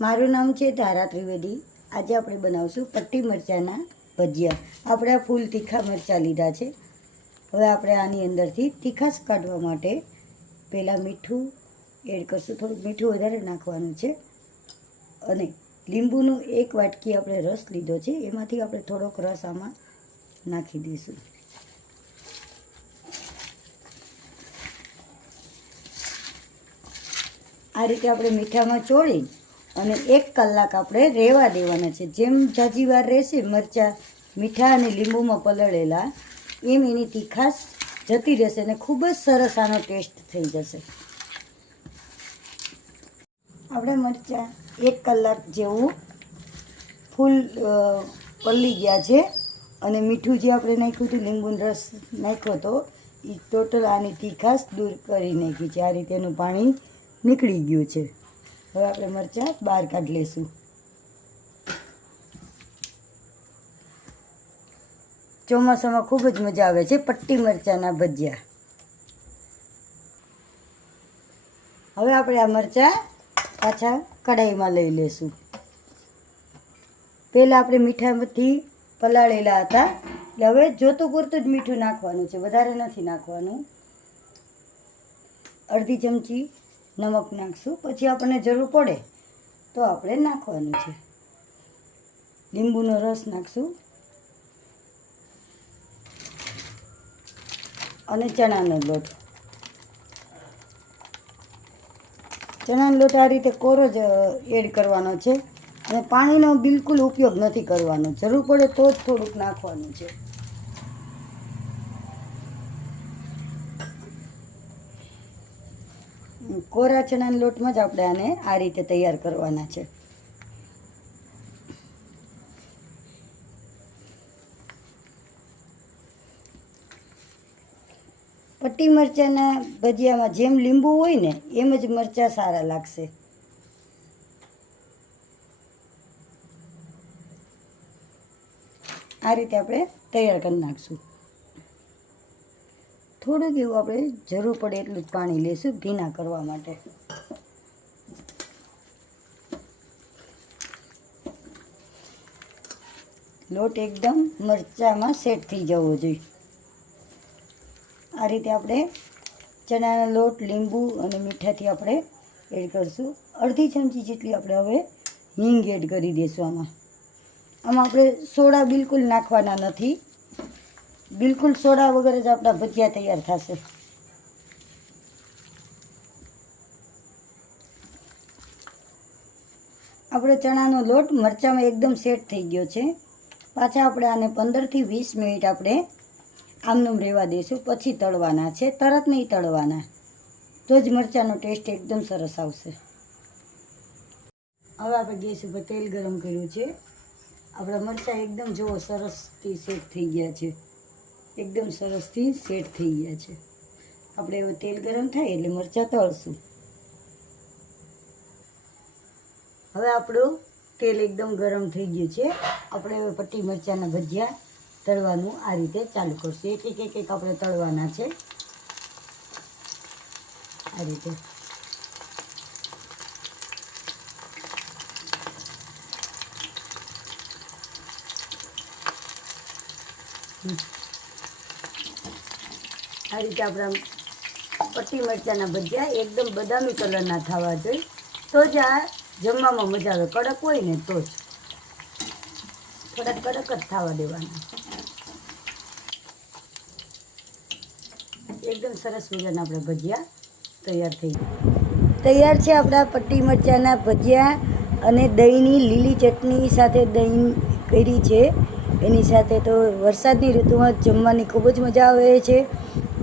મારું નામ છે ધારા ત્રિવેદી। આજે આપણે બનાવશું પટ્ટી મરચાંના ભજીયા। આપણે આ ફૂલ તીખા મરચાં લીધા છે। હવે આપણે આની અંદરથી તીખાશ કાઢવા માટે પહેલાં મીઠું એડ કરશું। થોડુંક મીઠું વધારે નાખવાનું છે અને લીંબુનું 1 વાટકી આપણે રસ લીધો છે, એમાંથી આપણે થોડોક રસ આમાં નાખી દઈશું। આ રીતે આપણે મીઠામાં ચોળી અને 1 કલાક આપણે રહેવા દેવાના છે। જેમ જાજી વાર રહેશે મરચાં મીઠા અને લીંબુમાં પલળેલા, એમ એની તીખાશ જતી રહેશે અને ખૂબ જ સરસ આનો ટેસ્ટ થઈ જશે। આપણે મરચાં 1 કલાક જેવું ફૂલ પલળી ગયા છે અને મીઠું જે આપણે નાખ્યું હતું, લીંબુનો રસ નાખ્યો હતો, એ ટોટલ આની તીખાશ દૂર કરી નાખી છે। આ રીતે એનું પાણી નીકળી ગયું છે। હવે આપણે મરચાં બહાર કાઢી લઈશું। ચોમાસામાં ખૂબ જ મજા આવે છે પટ્ટી મરચાંના ભજીયા। હવે આપણે આ મરચાં પાછા કઢાઈમાં લઈ લઈશું। પહેલાં આપણે મીઠામાંથી પલાળેલા હતા, એટલે હવે જોતું પૂરતું જ મીઠું નાખવાનું છે, વધારે નથી નાખવાનું। અડધી ચમચી નમક નાખશું, પછી આપણને જરૂર પડે તો આપણે નાખવાનું છે। લીંબુનો રસ નાખશું અને ચણાનો લોટ। ચણાનો લોટ આ રીતે કોરો જ એડ કરવાનો છે અને પાણીનો બિલકુલ ઉપયોગ નથી કરવાનો, જરૂર પડે તો જ થોડુંક નાખવાનું છે। કોરા ચણાના લોટમાં જ આપણે આને આ રીતે તૈયાર કરવાના છે। પટ્ટી મરચાંના ભજીયામાં જેમ લીંબુ હોય ને એમ જ મરચાં સારા લાગશે। આ રીતે આપણે તૈયાર કરી નાખશું। થોડુંક એવું આપણે જરૂર પડે એટલું જ પાણી લઈશું ભીના કરવા માટે। લોટ એકદમ મરચાંમાં સેટ થઈ જવો જોઈએ। આ રીતે આપણે ચણાનો લોટ, લીંબુ અને મીઠાથી આપણે એડ કરીશું। અડધી ચમચી જેટલી આપણે હવે હિંગ એડ કરી દઈશું આમાં। આમાં આપણે સોડા બિલકુલ નાખવાના નથી, બિલકુલ સોડા વગર જ આપણા ભજીયા તૈયાર થશે। આપણો ચણાનો લોટ મરચાંમાં એકદમ સેટ થઈ ગયો છે। પાછા આપણે આને 15 થી 20 મિનિટ આપણે આમનું રહેવા દઈશું, પછી તળવાના છે, તરત નહીં તળવાના, તો જ મરચાંનો ટેસ્ટ એકદમ સરસ આવશે। હવે આપણે ગેસ ઉપર તેલ ગરમ કર્યું છે। આપણા મરચાં એકદમ જુઓ સરસથી સેટ થઈ ગયા છે, એકદમ સરસથી સેટ થઈ ગયા છે। આપણે હવે તેલ ગરમ થાય એટલે મરચાં તળશું। હવે આપણું તેલ એકદમ ગરમ થઈ ગયું છે। આપણે હવે પટ્ટી મરચાંના ભજીયા તળવાનું આ રીતે ચાલુ કરશું। એક આપણે તળવાના છે આ રીતે। આ રીતે આપણા પટ્ટી મરચાંના ભજીયા એકદમ બદામી કલરના થવા જોઈએ, તો જ આ જમવામાં મજા આવે। કડક હોય ને તો જ, થોડાક કડક જ થવા દેવાના। એકદમ સરસ મજાના આપણા ભજીયા તૈયાર થઈ ગયા। તૈયાર છે આપણા પટ્ટી મરચાંના ભજીયા અને દહીંની લીલી ચટણી સાથે દહીં કરી છે, એની સાથે તો વરસાદની ઋતુમાં જમવાની ખૂબ જ મજા આવે છે।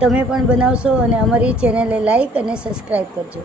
તમે પણ બનાવશો અને અમારી ચેનલને લાઈક અને સબસ્ક્રાઈબ કરજો।